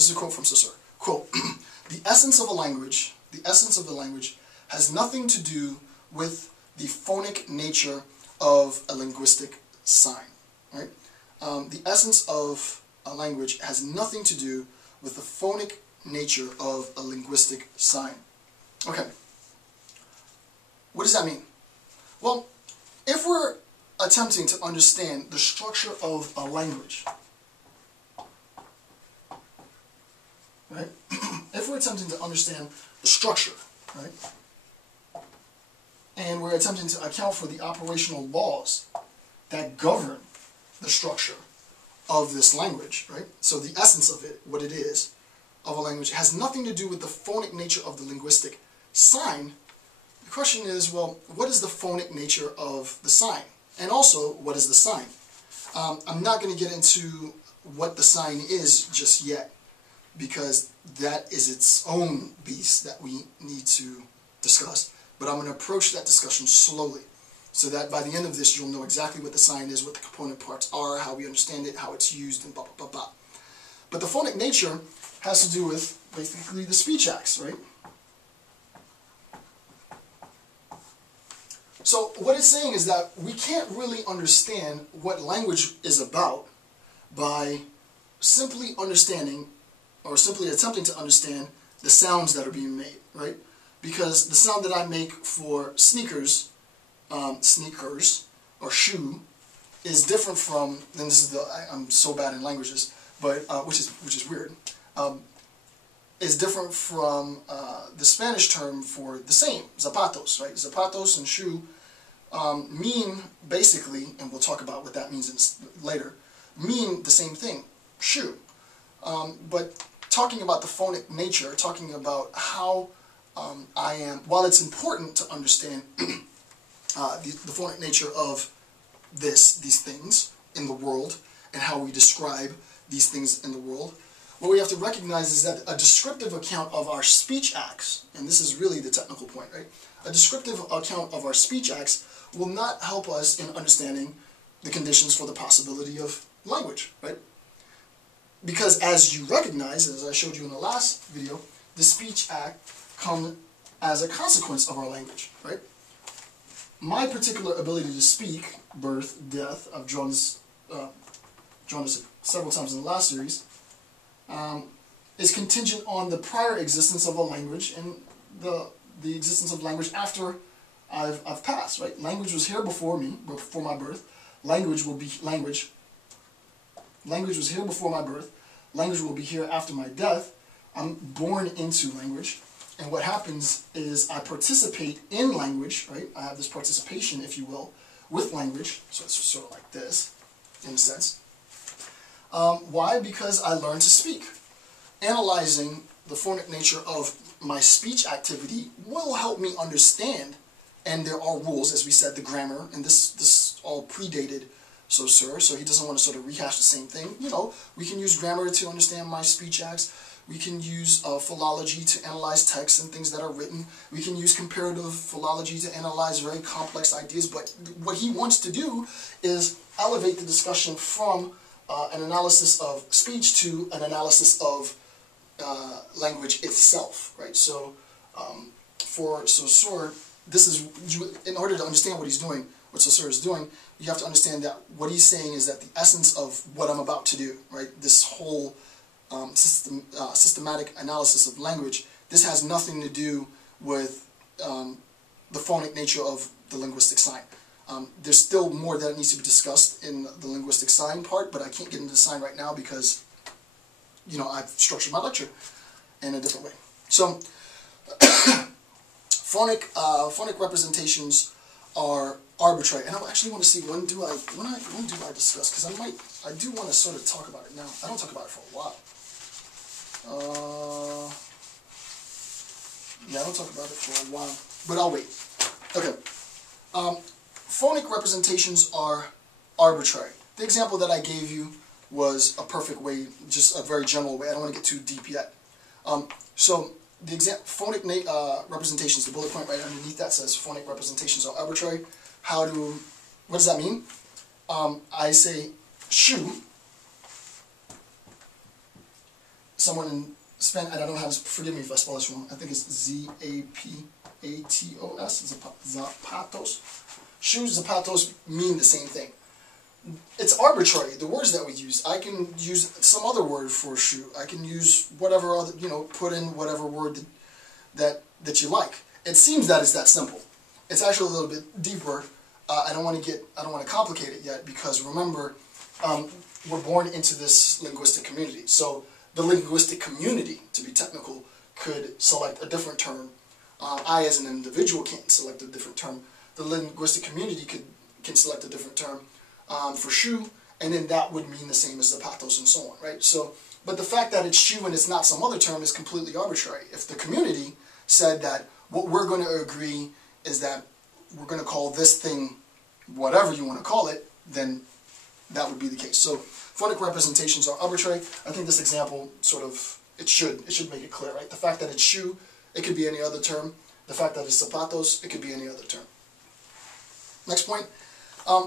This is a quote from Saussure. Quote, the essence of a language, has nothing to do with the phonic nature of a linguistic sign. Right? The essence of a language has nothing to do with the phonic nature of a linguistic sign. Okay. What does that mean? Well, if we're attempting to understand the structure of a language, right? If we're attempting to understand the structure, right? And we're attempting to account for the operational laws that govern the structure of this language, right? So the essence of it, what it is, of a language, has nothing to do with the phonic nature of the linguistic sign. The question is, well, what is the phonic nature of the sign? And also, what is the sign? I'm not going to get into what the sign is just yet, because that is its own beast that we need to discuss. But I'm going to approach that discussion slowly, so that by the end of this you'll know exactly what the sign is, what the component parts are, how we understand it, how it's used, and blah, blah, blah, blah. But the phonic nature has to do with basically the speech acts, right? So what it's saying is that we can't really understand what language is about by simply understanding, or simply attempting to understand, the sounds that are being made, right? Because the sound that I make for sneakers, sneakers, or shoe, is different from, then this is the, I'm so bad in languages, but, which is weird, is different from the Spanish term for the same, zapatos, right? Zapatos and shoe mean basically, and we'll talk about what that means later, mean the same thing, shoe. But talking about the phonic nature, talking about how I am, while it's important to understand the phonic nature of these things in the world, and how we describe these things in the world, what we have to recognize is that a descriptive account of our speech acts, and this is really the technical point, right? A descriptive account of our speech acts will not help us in understanding the conditions for the possibility of language, right? Because as you recognize, as I showed you in the last video, the speech act comes as a consequence of our language, right? My particular ability to speak, birth, death, I've drawn this several times in the last series, is contingent on the prior existence of a language and the existence of language after I've passed, right? Language was here before me, before my birth. Language will be language. Language was here before my birth. Language will be here after my death. I'm born into language. And what happens is I participate in language, right? I have this participation, if you will, with language. So it's sort of like this, in a sense. Why? Because I learn to speak. Analyzing the phonic nature of my speech activity will help me understand, and there are rules, as we said, the grammar, and this all predated Saussure, so he doesn't want to sort of rehash the same thing. You know, we can use grammar to understand my speech acts. We can use philology to analyze texts and things that are written. We can use comparative philology to analyze very complex ideas, but what he wants to do is elevate the discussion from an analysis of speech to an analysis of language itself, right? So for Saussure, this is, in order to understand what he's doing, what Saussure is doing, you have to understand that what he's saying is that the essence of what I'm about to do, right, this whole systematic analysis of language, this has nothing to do with the phonic nature of the linguistic sign. There's still more that needs to be discussed in the linguistic sign part, but I can't get into the sign right now because, you know, I've structured my lecture in a different way. So, phonic representations are arbitrary, and I actually want to see when do I discuss, because I do want to sort of talk about it now. I don't talk about it for a while. Yeah, I don't talk about it for a while, but I'll wait. Okay. Phonic representations are arbitrary. The example that I gave you was a perfect way, just a very general way. I don't want to get too deep yet. So the phonic representations, the bullet point right underneath that says phonic representations are arbitrary. What does that mean? I say shoe someone spent, and I don't have, forgive me if I spell this wrong, I think it's Z-A-P-A-T-O-S, zapatos. Shoes, zapatos mean the same thing. It's arbitrary, the words that we use. I can use some other word for shoe. I can use whatever other, put in whatever word that you like. It seems that it's that simple. It's actually a little bit deeper. I don't want to complicate it yet, because remember, we're born into this linguistic community. So the linguistic community, to be technical, could select a different term. I, as an individual, can't select a different term. The linguistic community can select a different term for shoe, and then that would mean the same as zapatos and so on, right? So, but the fact that it's shoe and it's not some other term is completely arbitrary. If the community said that what we're going to agree is that we're going to call this thing whatever you want to call it, then that would be the case. So phonic representations are arbitrary. I think this example sort of, it should make it clear, right? The fact that it's shoe, it could be any other term. The fact that it's zapatos, it could be any other term. Next point,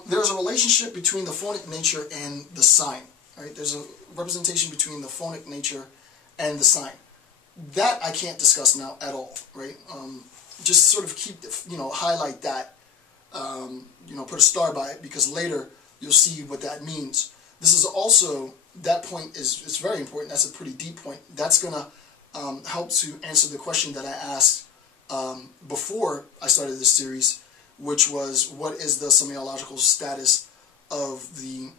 there's a relationship between the phonic nature and the sign, right? There's a representation between the phonic nature and the sign. That I can't discuss now at all, right? Just sort of keep, highlight that, put a star by it, because later you'll see what that means. This is also, that point is very important. That's a pretty deep point. That's going to help to answer the question that I asked before I started this series, which was, what is the semiological status of the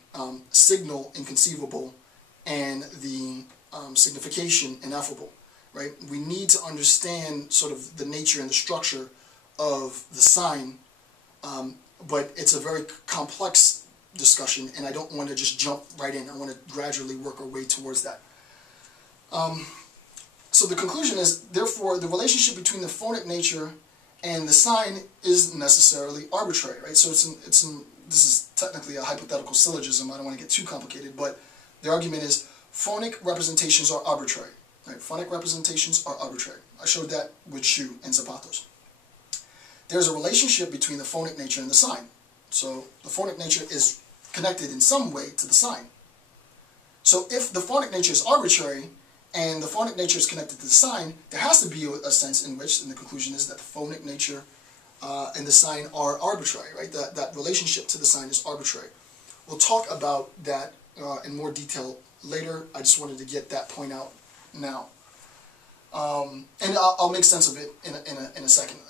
signal inconceivable and the signification ineffable, right? We need to understand sort of the nature and the structure of the sign, but it's a very complex discussion, and I don't want to just jump right in. I want to gradually work our way towards that. So the conclusion is, therefore, the relationship between the phonic nature and the sign is necessarily arbitrary, right? So this is technically a hypothetical syllogism. I don't want to get too complicated, but the argument is phonic representations are arbitrary, right? Phonic representations are arbitrary. I showed that with shoe and zapatos. There's a relationship between the phonic nature and the sign. So the phonic nature is connected in some way to the sign. So if the phonic nature is arbitrary and the phonic nature is connected to the sign, there has to be a sense in which, and the conclusion is that the phonic nature and the sign are arbitrary, right? That relationship to the sign is arbitrary. We'll talk about that in more detail later. I just wanted to get that point out now. And I'll make sense of it in a second.